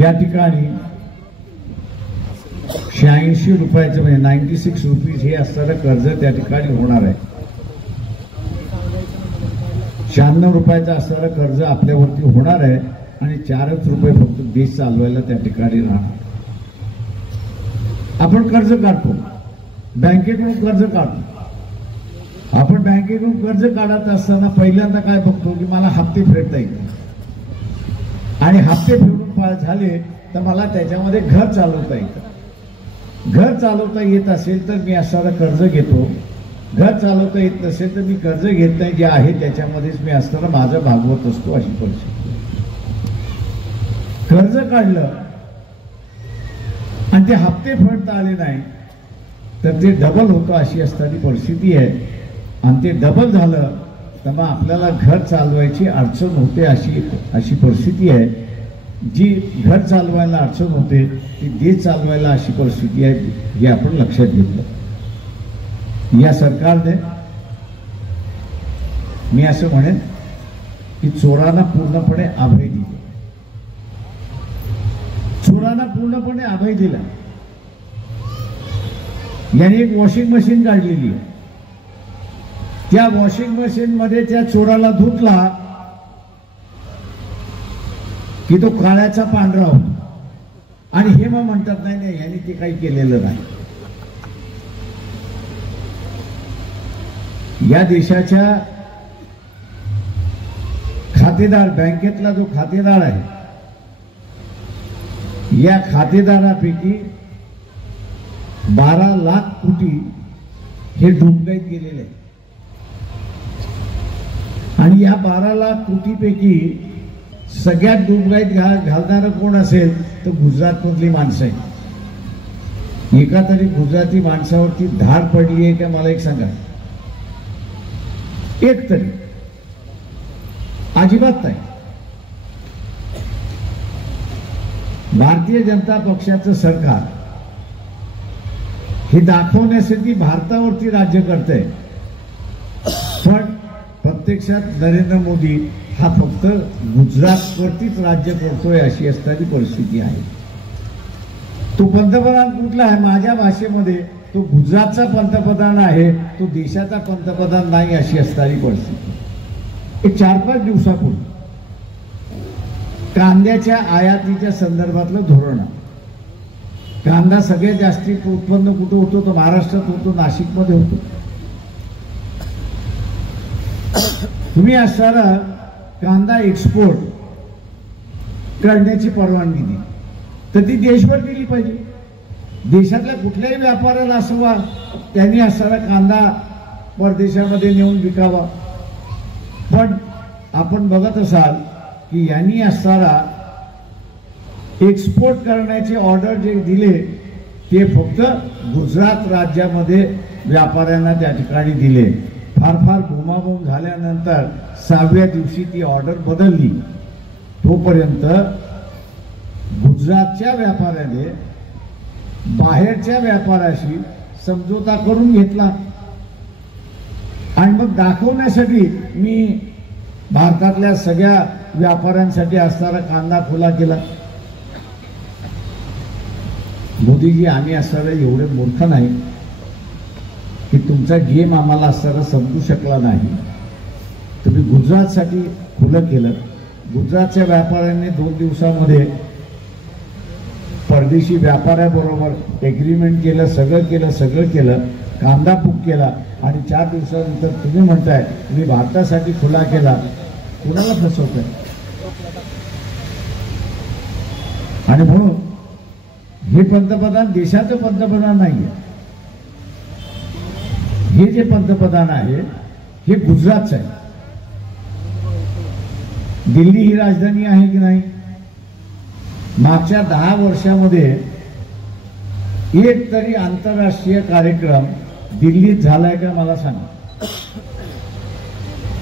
या ठिकाणी 86 रुपयाचं म्हणजे 96 रुपीज हे असणारं कर्ज त्या ठिकाणी होणार आहे. 96 रुपयाचं असणारं कर्ज आपल्यावरती होणार आहे आणि 4 रुपये फक्त देश चालवायला त्या ठिकाणी राहणार. आपण कर्ज काढतो, बँकेकडून कर्ज काढतो. आपण बँकेकडून कर्ज काढत असताना पहिल्यांदा काय बघतो की मला हप्ते फेडता येतील आणि हप्ते फेडून झाले तर मला त्याच्यामध्ये घर चालवता येतं. घर चालवता येत असेल तर मी असणारं कर्ज घेतो, घर चालवता येत नसेल तर मी कर्ज घेत नाही, जे आहे त्याच्यामध्येच मी असताना माझं भागवत असतो अशी परिस्थिती. कर्ज काढलं आणि ते हप्ते फेडता आले नाही तर ते डबल होतं अशी असणारी परिस्थिती आहे. आणि ते डबल झालं तर मग आपल्याला घर चालवायची अडचण होते अशी परिस्थिती आहे. जी घर चालवायला अडचण होते ती देश चालवायला अशी परिस्थिती आहे, हे आपण लक्षात घेतलं. या सरकारने मी असं म्हणेन की चोरांना पूर्णपणे अभय दिले, चोरांना पूर्णपणे अभय दिला. याने एक वॉशिंग मशीन काढलेली आहे, त्या वॉशिंग मशीन मध्ये त्या चोराला धुतला की तो काळ्याचा पांढरा होतो, आणि हे मग म्हणतात नाही नाही यांनी ते काही केलेलं नाही. या देशाच्या खातेदार, बँकेतला जो खातेदार आहे, या खातेदारापैकी 12 लाख कोटी हे डुबगीत गेलेले आहे. आणि या 12 लाख कोटीपैकी सगळ्यात डुबगीत घालणारं कोण असेल तर गुजरात मधली माणसं आहेत. एका तरी गुजराती माणसावरती धाड पडली आहे का मला एक सांगा, एक तरी? अजिबात नाही. भारतीय जनता पक्षाचं सरकार हे दाखवण्यासाठी भारतावरती राज्य करतंय, पण प्रत्यक्षात नरेंद्र मोदी हा फक्त गुजरातवरतीच राज्य करतोय अशी असणारी परिस्थिती आहे. तो पंतप्रधान कुठला आहे? माझ्या भाषेमध्ये तो गुजरातचा पंतप्रधान आहे, तो देशाचा पंतप्रधान नाही अशी असणारी परिस्थिती. एक 4-5 दिवसापूर्वी कांद्याच्या आयातीच्या संदर्भातलं धोरण, कांदा सगळ्यात जास्ती उत्पन्न कुठं होतो? तो महाराष्ट्रात होतो, नाशिकमध्ये होतो. तुम्ही असणारा कांदा एक्सपोर्ट करण्याची परवानगी दिली तर ती देशभर दिली पाहिजे. देशातल्या कुठल्याही व्यापाऱ्याला असावा त्यांनी असणारा कांदा परदेशामध्ये नेऊन विकावा. पण आपण बघत असाल की यांनी असणारा एक्सपोर्ट करण्याचे ऑर्डर जे दिले ते फक्त गुजरात राज्यामध्ये व्यापाऱ्यांना त्या ठिकाणी दिले. फार फार बोंबाबोंब झाल्यानंतर 6व्या दिवशी ती ऑर्डर बदलली. तोपर्यंत गुजरातच्या व्यापाऱ्याने बाहेरच्या व्यापाऱ्याशी समझोता करून घेतला आणि मग दाखवण्यासाठी मी भारतातल्या सगळ्या व्यापाऱ्यांसाठी असणारा कांदा खुला केला. मोदीजी, आम्ही असणारे एवढे मूर्ख नाही की तुमचा गेम आम्हाला असताना समजू शकला नाही. तुम्ही गुजरातसाठी खुलं केलं. गुजरातच्या व्यापाऱ्यांनी 2 दिवसामध्ये परदेशी व्यापाऱ्याबरोबर एग्रीमेंट केलं, सगळं केलं, कांदा बुक केला आणि 4 दिवसानंतर तुम्ही म्हणताय मी भारतासाठी खुला केला. कुणाला फसवताय? आणि म्हणून हे पंतप्रधान देशाचं पंतप्रधान नाहीये. हे जे पंतप्रधान आहे हे गुजरातचं आहे. दिल्ली ही राजधानी आहे की नाही? मागच्या 10 वर्षामध्ये एक तरी आंतरराष्ट्रीय कार्यक्रम दिल्लीत झालाय का मला सांगा.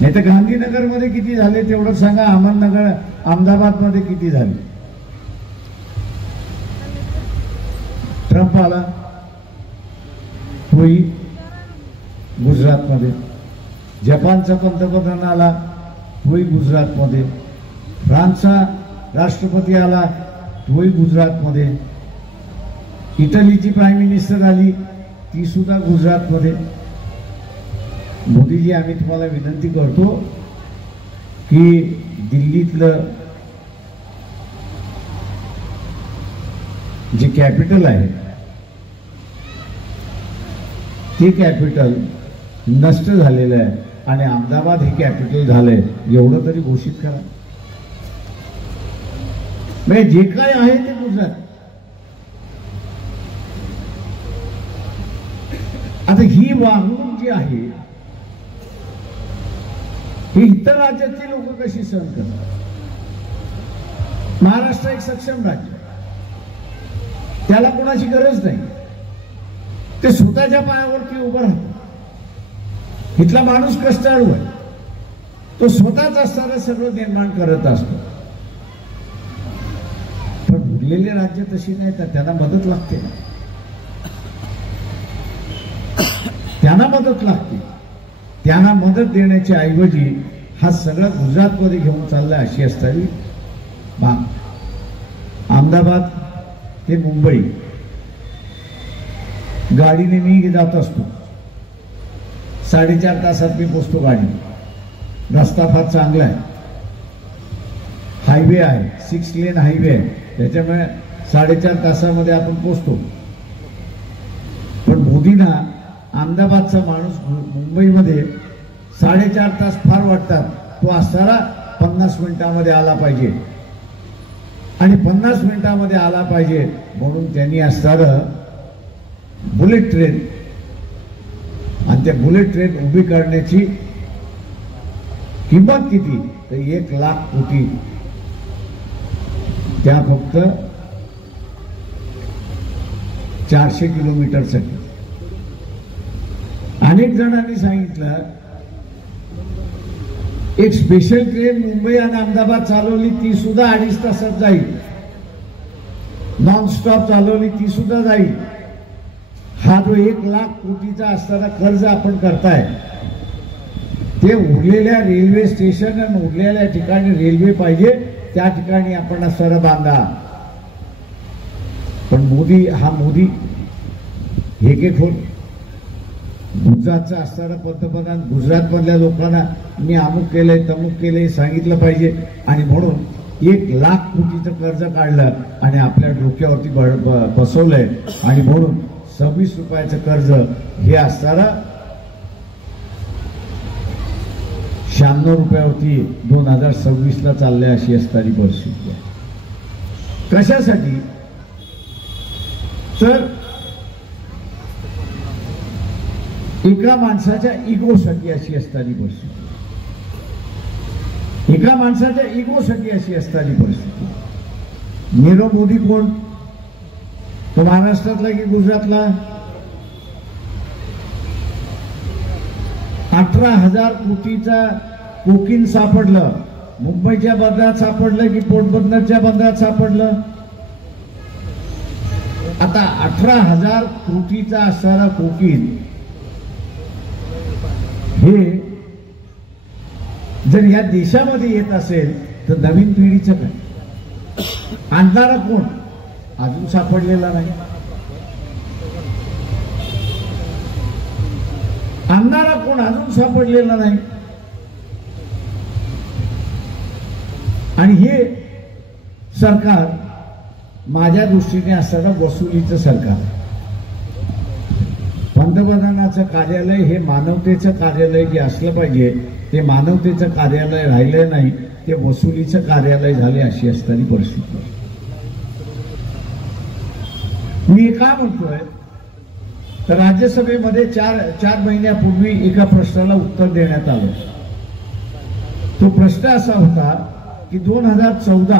नाही तर गांधीनगरमध्ये किती झाले तेवढं सांगा. अहमदनगर, अहमदाबादमध्ये किती झाले? ट्रम्प आला तोही गुजरातमध्ये, जपानचा पंतप्रधान आला तोही गुजरातमध्ये, फ्रान्सचा राष्ट्रपती आला तोही गुजरातमध्ये, इटलीची प्राईम मिनिस्टर आली ती सुद्धा गुजरातमध्ये. मोदीजी, आम्ही तुम्हाला विनंती करतो की दिल्लीतलं जे कॅपिटल आहे ते कॅपिटल नष्ट झालेलं आहे आणि अहमदाबाद हे कॅपिटल झालंय एवढं तरी घोषित करा. म्हणजे जे काय आहे ते गुजरात. आता ही वागणूक जी आहे ही इतर राज्यातली लोक कशी सहन करतात? महाराष्ट्र एक सक्षम राज्य, त्याला कोणाची गरज नाही. ते स्वतःच्या पायावरती उभं राहतं. इथला माणूस कष्टाळू आहे, तो स्वतःच असणारं सगळं निर्माण करत असतो. उरलेले राज्य तशी नाही, तर त्यांना मदत लागते ना, त्यांना मदत लागते. त्यांना मदत देण्याच्या ऐवजी हा सगळं गुजरातमध्ये घेऊन चाललाय अशी असताना अहमदाबाद ते मुंबई गाडीने मी जात असतो. 4.5 तासात मी पोचतो. गाडी, रस्ता फार चांगला आहे, हायवे आहे, 6 लेन हायवे आहे, त्याच्यामुळे 4.5 तासामध्ये आपण पोचतो. पण मोदींना अहमदाबादचा माणूस मुंबईमध्ये 4.5 तास फार वाटतात. तो असताना 50 मिनिटामध्ये आला पाहिजे, आणि 50 मिनिटामध्ये आला पाहिजे म्हणून त्यांनी असताना बुलेट ट्रेन, आणि त्या बुलेट ट्रेन उभी करण्याची किंमत किती, तर 1 लाख कोटी. त्या फक्त 400 किलोमीटरसाठी. अनेक जणांनी सांगितलं एक स्पेशल ट्रेन मुंबई आणि अहमदाबाद चालवली, ती सुद्धा 2.5 तासात जाईल. नॉन स्टॉप चालवली, ती सुद्धा जाईल. हा जो 1 लाख कोटीचा असताना कर्ज आपण करताय, ते उरलेल्या रेल्वे स्टेशन आणि उरलेल्या ठिकाणी रेल्वे पाहिजे, त्या ठिकाणी आपण असताना बांधा. पण मोदी हे के खोल गुजरातचा असताना पंतप्रधान गुजरात मधल्या लोकांना मी अमुक केलंय तमुक केलंय सांगितलं पाहिजे, आणि म्हणून 1 लाख कोटीचं कर्ज काढलं आणि आपल्या डोक्यावरती बसवलंय, आणि म्हणून 26 रुपयाचं कर्ज हे असताना 96 रुपयावरती 2026ला चाललंय अशी असणारी परिस्थिती आहे. कशासाठी? तर एका माणसाच्या इगोसाठी अशी असणारी परिस्थिती, एका माणसाच्या इगोसाठी अशी असणारी परिस्थिती. नीरव मोदी कोण? तो महाराष्ट्रातला की गुजरातला? 18,000 कोटीचा कोकीन सापडलं. मुंबईच्या बंदरात सापडलं की पोर्टबंदरच्या बंदरात सापडलं? आता 18,000 कोटीचा असणारा कोकीन हे जर या देशामध्ये येत असेल तर नवीन पिढीचं काय? आणणारा कोण? अजून सापडलेला नाही. आणणारा कोण? अजून सापडलेला नाही. आणि हे सरकार माझ्या दृष्टीने असताना वसुलीचं सरकार. पंतप्रधानाचं कार्यालय हे मानवतेचं कार्यालय जे असलं पाहिजे, ते मानवतेचं कार्यालय राहिलं नाही, ते वसुलीचं कार्यालय झाले अशी असणारी परिस्थिती. मी का म्हणतोय तर राज्यसभेमध्ये 4 महिन्यापूर्वी एका प्रश्नाला उत्तर देण्यात आलं. तो प्रश्न असा होता की 2014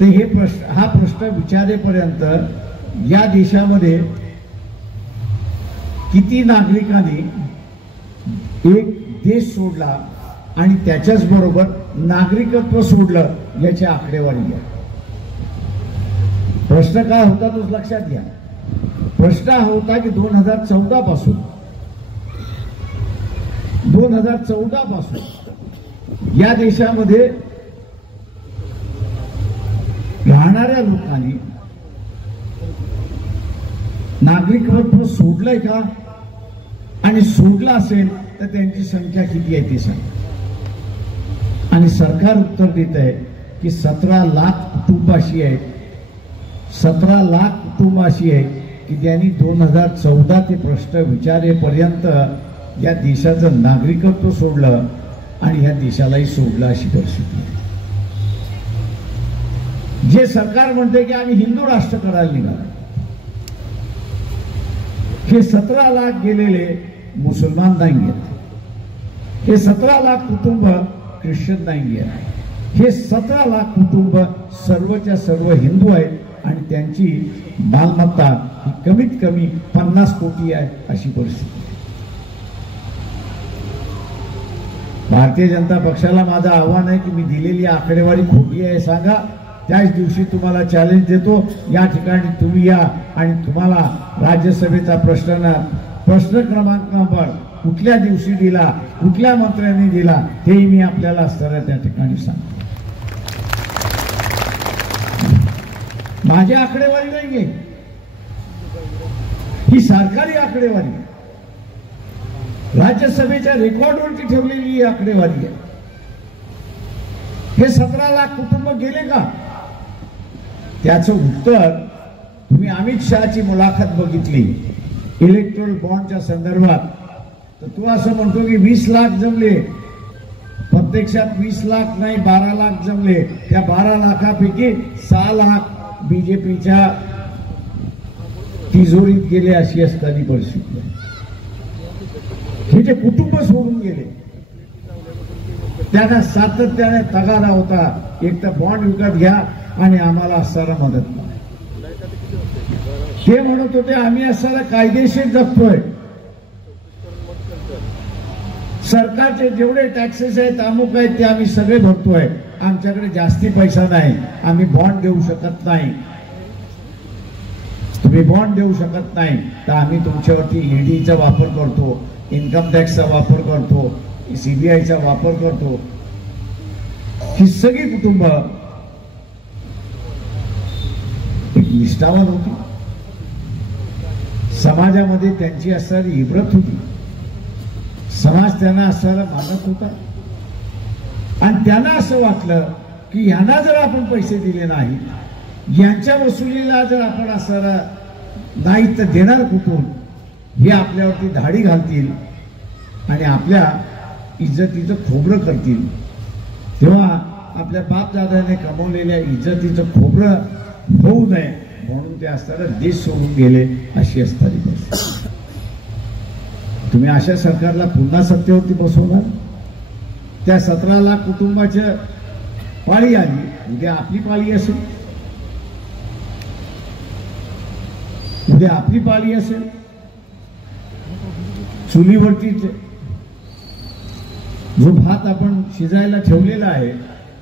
ते हा प्रश्न विचारेपर्यंत या देशामध्ये किती नागरिकांनी एक देश सोडला आणि त्याच्याच बरोबर नागरिकत्व सोडलं याची आकडेवारी घ्या. प्रश्न काय होता तो लक्षात घ्या. प्रश्न हा होता की 2014 पासून या देशामध्ये राहणाऱ्या लोकांनी नागरिकत्व सोडलंय का, आणि सोडलं असेल तर त्यांची संख्या किती आहे ते सांग. आणि सरकार उत्तर देत आहे की 17 लाख कुटुंब अशी आहेत, 17 लाख कुटुंब अशी आहेत की त्यांनी 2014 ते प्रश्न विचारेपर्यंत या देशाचं नागरिकत्व सोडलं आणि या देशालाही सोडलं अशी परिस्थिती. जे सरकार म्हणते की आम्ही हिंदू राष्ट्र करायला निघालो, हे 17 लाख गेलेले मुसलमान नाही आहेत, हे 17 लाख कुटुंब ख्रिश्चन नाही आहेत, हे 17 लाख कुटुंब सर्वच्या सर्व हिंदू आहेत आणि त्यांची मालमत्ता ही कमीत कमी 50 कोटी आहे अशी परिस्थिती. भारतीय जनता पक्षाला माझं आव्हान आहे की मी दिलेली आकडेवारी खोटी आहे सांगा, त्याच दिवशी तुम्हाला चॅलेंज देतो, या ठिकाणी तुम्ही या आणि तुम्हाला राज्यसभेचा प्रश्न क्रमांक नंबर कुठल्या दिवशी दिला, कुठल्या मंत्र्यांनी दिला, हेही मी आपल्याला असताना त्या ठिकाणी सांगतो. माझी आकडेवारी नाहीये, ही सरकारी आकडेवारी, राज्यसभेच्या रेकॉर्डवरती ठेवलेली ही आकडेवारी आहे. हे 17 लाख कुटुंब गेले का? त्याचं उत्तर तुम्ही अमित शहाची मुलाखत बघितली इलेक्ट्रोल बॉन्डच्या संदर्भात, तर तो असं म्हणतो की 20 लाख जमले. प्रत्यक्षात 20 लाख नाही, 12 लाख जमले. त्या 12 लाखापैकी 6 लाख बीजेपीच्या तिजोरीत गेले, अशी असताना परिस्थिती आहे. हे जे कुटुंब सोडून गेले त्यांना सातत्याने तगादा होता, एक तर बॉन्ड विकत घ्या आणि आम्हाला असताना मदत करा. ते म्हणत होते आम्ही असताना कायदेशीर जगतोय, सरकारचे जेवढे टॅक्सेस आहेत अमुक आहेत ते आम्ही सगळे भरतोय, आमच्याकडे जास्ती पैसा नाही, आम्ही बॉन्ड देऊ शकत नाही. तुम्ही बॉन्ड देऊ शकत नाही तर आम्ही तुमच्यावरती ईडीचा वापर करतो, इन्कम टॅक्सचा वापर करतो, सीबीआयचा वापर करतो. ही सगळी कुटुंब एक निष्ठावान होती, समाजामध्ये त्यांची असणारी इब्रत होती, समाज त्यांना असणारा मानत होता. आणि त्यांना असं वाटलं की यांना जर आपण पैसे दिले नाही, यांच्या वसुलीला जर आपण असणारा नाही तर देणार कुठून, हे आपल्यावरती धाडी घालतील आणि आपल्या इज्जतीचं खोबरं करतील. तेव्हा आपल्या बापदादाने कमवलेल्या इज्जतीचं खोबरं होऊ नये म्हणून ते असताना देश सोडून गेले, अशी असणारी. तुम्ही अशा सरकारला पुन्हा सत्तेवरती बसवणार? त्या 17 लाख कुटुंबाच्या पाळी आली, उद्या आपली पाळी असेल, उद्या आपली पाळी असेल. चुलीवरती जो भात आपण शिजायला ठेवलेला आहे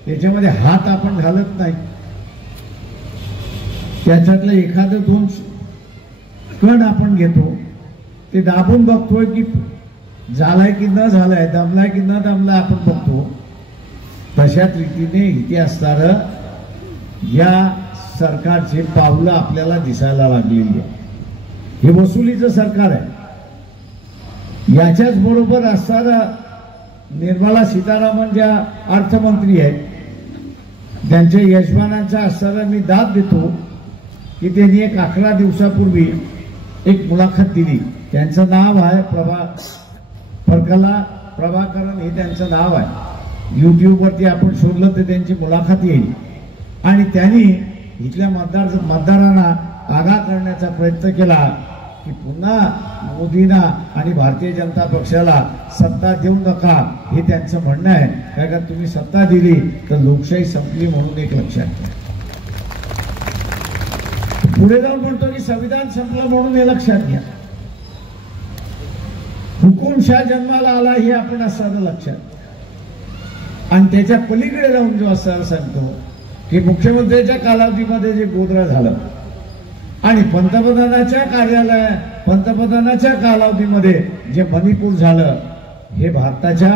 त्याच्यामध्ये हात आपण घालत नाही, त्याच्यातलं एखादं 2 कण आपण घेतो, ते दाबून बघतोय की झालाय की न झालाय, दमलाय की न दमलाय आपण बघतो. तशाच रीतीने इथे असणारं या सरकारचे पावलं आपल्याला दिसायला लागलेली आहे. हे वसुलीचं सरकार आहे. याच्याच बरोबर असणारं निर्मला सीतारामन ज्या अर्थमंत्री आहेत, त्यांच्या यजमानांचा असणारा मी दाद देतो की त्यांनी एक 11 दिवसापूर्वी एक मुलाखत दिली. त्यांचं नाव आहे प्रभाकरण, हे त्यांचं नाव आहे. युट्यूबवरती आपण शोधलं तर त्यांची मुलाखत येईल. आणि त्यांनी इथल्या मतदारांना आगाह करण्याचा प्रयत्न केला की पुन्हा मोदींना आणि भारतीय जनता पक्षाला सत्ता देऊ नका, हे त्यांचं म्हणणं आहे. काय का तुम्ही सत्ता दिली तर लोकशाही संपली म्हणून एक लक्षात घ्या. पुढे जाऊन म्हणतो की संविधान संपलं म्हणून हे लक्षात घ्या. हुकुमशाह जन्माला आला हे आपण असं लक्षात. आणि त्याच्या पलीकडे जाऊन जो असं सांगतो की मुख्यमंत्र्यांच्या कालावधीमध्ये जे गोधरा झालं आणि पंतप्रधानाच्या कालावधीमध्ये जे मणिपूर झालं, हे भारताच्या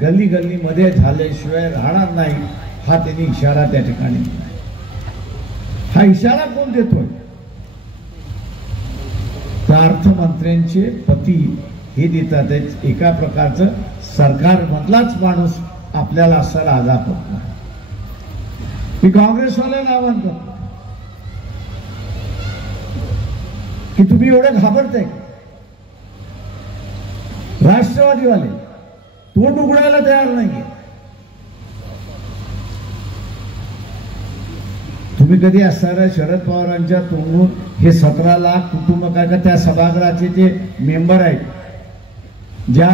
गल्ली गल्लीमध्ये झाल्याशिवाय राहणार नाही, हा त्यांनी इशारा त्या ठिकाणी. हा इशारा कोण देतोय? तर अर्थमंत्र्यांचे पती हे देतात. एका प्रकारचं सरकार मधलाच माणूस आपल्याला असा आधार होत नाही. मी काँग्रेसवाल्याला आवाहन करतो की तुम्ही एवढं घाबरताय. राष्ट्रवादीवाले तोंड उघडायला तयार नाहीये. तुम्ही कधी असणाऱ्या शरद पवारांच्या तोंडून हे 17 लाख कुटुंब काय का त्या सभागृहाचे जे मेंबर आहेत, ज्या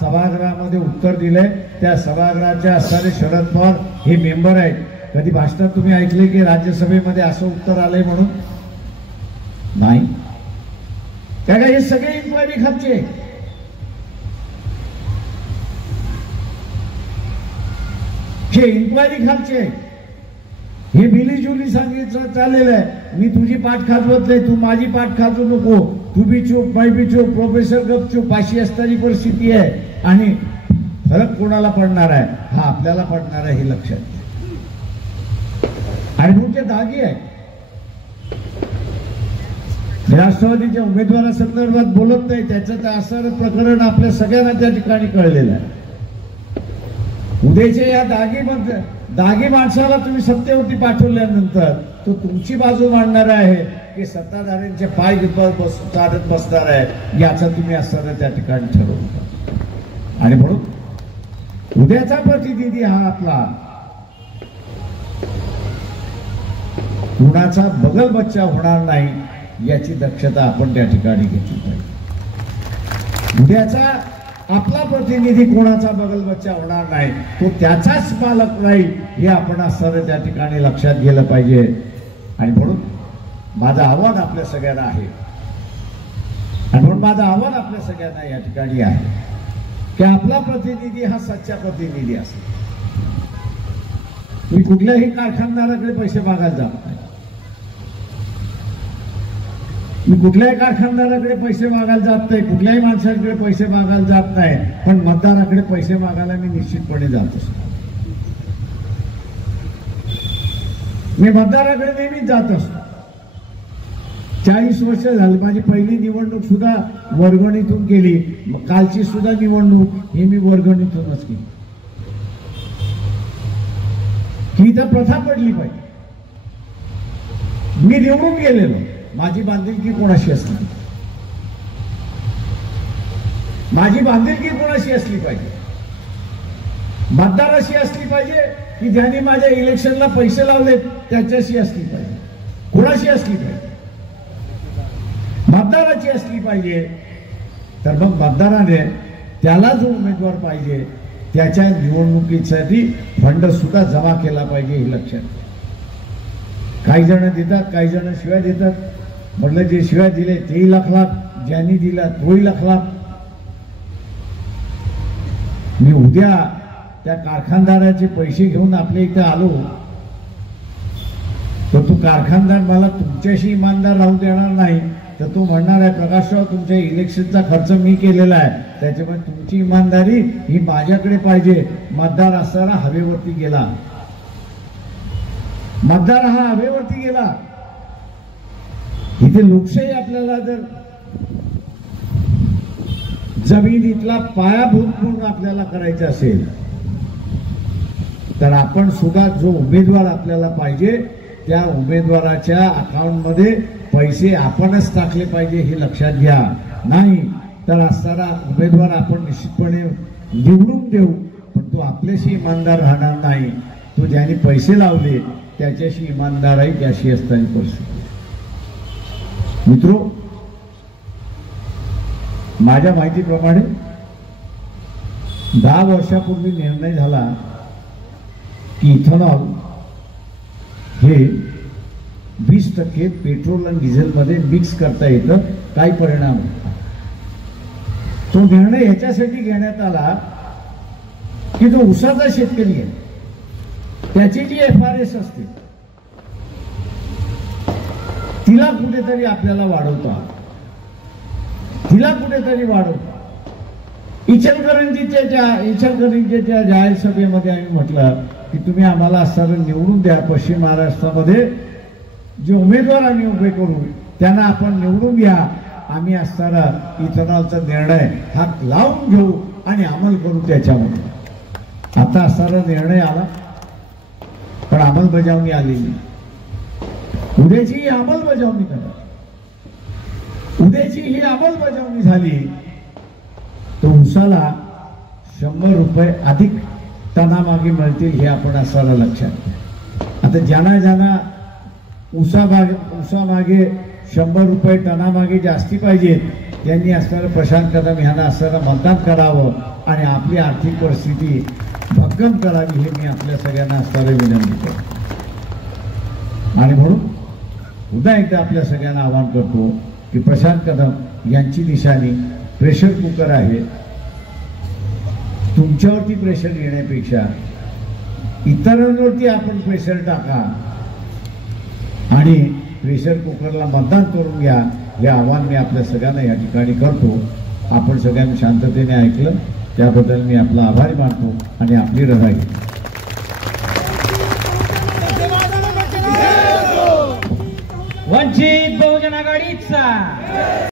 सभागृहामध्ये उत्तर दिलंय त्या सभागृहाच्या असणारे शरद पवार हे मेंबर आहेत. कधी भाषणात तुम्ही ऐकले की राज्यसभेमध्ये असं उत्तर आलंय म्हणून? नाही. काय का हे सगळे इन्क्वायरी खालचे, हे इन्क्वायरी खालचे. हे मिलीजुली सांगितलं चाललेलं आहे. मी तुझी पाठ खाजवत नाही, तू माझी पाठ खाजवू नको, तू बी चूप मैं बी चूप, प्रोफेसर गपचूप अशी असणारी परिस्थिती आहे. आणि फरक कोणाला पडणार आहे? हा आपल्याला पडणार आहे, हे लक्षात घ्या. आणि तुमचे दागी आहे. राष्ट्रवादीच्या उमेदवारासंदर्भात बोलत नाही, त्याचं असणारं प्रकरण आपल्या सगळ्यांना त्या ठिकाणी कळलेलं आहे. उद्याच्या या दागी माणसाला तुम्ही सत्तेवरती पाठवल्यानंतर तो तुमची बाजू मांडणार आहे की सत्ताधाऱ्यांचे पाय चालत बसणार आहे, याचा तुम्ही असणारं त्या ठिकाणी ठरवता. आणि म्हणून उद्याचा प्रतिनिधी हा आपला कुणाचा बगल बच्चा होणार नाही याची दक्षता आपण त्या ठिकाणी घेतली पाहिजे. उद्याचा आपला प्रतिनिधी कोणाचा बगल बच्चा होणार नाही, तो त्याचाच मालक राहील, हे आपण असणारं त्या ठिकाणी लक्षात गेलं पाहिजे. आणि म्हणून माझा आव्हान आपल्या सगळ्यांना आहे, आणि म्हणून माझं आव्हान आपल्या सगळ्यांना या ठिकाणी आहे की आपला प्रतिनिधी हा सच्चा प्रतिनिधी असेल. तुम्ही कुठल्याही कारखानदाराकडे पैसे मागायला जात नाही, मी कुठल्याही कारखानदाराकडे पैसे मागायला जात नाही, कुठल्याही माणसाकडे पैसे मागायला जात नाही, पण मतदाराकडे पैसे मागायला मी निश्चितपणे जात असतो. मी मतदाराकडे नेहमीच जात असतो. 40 वर्ष झाली माझी पहिली निवडणूक सुद्धा वर्गणीतून केली, कालची सुद्धा निवडणूक ही मी वर्गणीतूनच केली. ही तर प्रथा पडली पाहिजे. मी निवडून गेलेलो, माझी बांधिलकी कोणाशी असली, माझी बांधिलकी कोणाशी असली पाहिजे? मतदाराशी असली पाहिजे की ज्यांनी माझ्या इलेक्शनला पैसे लावले त्याच्याशी असली पाहिजे? कोणाशी असली पाहिजे? मतदाराची असली पाहिजे. तर मग मतदाराने त्याला जो उमेदवार पाहिजे त्याच्या निवडणुकीसाठी फंड सुद्धा जमा केला पाहिजे, हे लक्षात. काही जण देतात, काही जण शिव्या देतात. म्हटलं जे शिव्या दिले तेही लखलात, ज्यांनी दिला तोही लखलात. मी उद्या त्या कारखानदाराचे पैसे घेऊन आपल्या इथे आलो तर तो कारखानदार मला तुमच्याशी इमानदार राहू देणार नाही, तर तो म्हणणार आहे प्रकाशराव तुमच्या इलेक्शनचा खर्च मी केलेला आहे, त्याच्यामुळे तुमची इमानदारी ही माझ्याकडे पाहिजे. मतदार असताना हवेवरती गेला, मतदार हा हवेवरती गेला. इथे लोकशाही आपल्याला जर जमिनीतला पायाभूत म्हणून आपल्याला करायचं असेल तर आपण सुद्धा जो उमेदवार आपल्याला पाहिजे त्या उमेदवाराच्या अकाउंटमध्ये पैसे आपणच टाकले पाहिजे, हे लक्षात घ्या. नाही तर असणारा उमेदवार आपण निश्चितपणे निवडून देऊ, पण तो आपल्याशी इमानदार राहणार नाही. तो ज्याने पैसे लावले त्याच्याशी इमानदार आहे, त्याशी असताना परिस्थिती. मित्रो, माझ्या माहितीप्रमाणे 10 वर्षापूर्वी निर्णय झाला की इथेनॉल हे 20% पेट्रोल आणि डिझेलमध्ये मिक्स करता येतं, काही परिणाम होतात. तो निर्णय ह्याच्यासाठी घेण्यात आला की जो ऊसाचा शेतकरी आहे त्याची जी FRS असते तिला कुठेतरी आपल्याला वाढवता, तिला कुठेतरी वाढवता. इचलकरंजीच्या जाहीर सभेमध्ये आम्ही म्हटलं की तुम्ही आम्हाला असणारं निवडून द्या. पश्चिम महाराष्ट्रामध्ये जे उमेदवार आम्ही उभे करू त्यांना आपण निवडून घ्या. आम्ही असणारा इथेनॉलचा निर्णय हात लावून घेऊ आणि अंमल करू त्याच्यामध्ये. आता असणारा निर्णय आला पण अंमलबजावणी आलेली. उद्याची ही अंमलबजावणी करा. उद्याची ही अंमलबजावणी झाली तर ऊसाला 100 रुपये अधिक टनामागे मिळतील, हे आपण असणारा लक्षात घ्या. आता ज्यांना ऊसामागे 100 रुपये टनामागे जास्ती पाहिजेत त्यांनी असणारं प्रशांत कदम ह्यांना असणारं मतदान करावं आणि आपली आर्थिक परिस्थिती भक्कम करावी, हे मी आपल्या सगळ्यांना असणारं विनंती करतो. आणि म्हणून पुन्हा एकदा आपल्या सगळ्यांना आवाहन करतो की प्रशांत कदम यांची निशाणी प्रेशर कुकर आहे. तुमच्यावरती प्रेशर येण्यापेक्षा इतरांवरती आपण प्रेशर टाका आणि प्रेशर कुकरला मतदान करून घ्या हे आव्हान मी आपल्या सगळ्यांना या ठिकाणी करतो. आपण सगळ्यांनी शांततेने ऐकलं त्याबद्दल मी आपला आभारी मानतो आणि आपली रजा घेतो. वंचित बहुजन आघाडीचा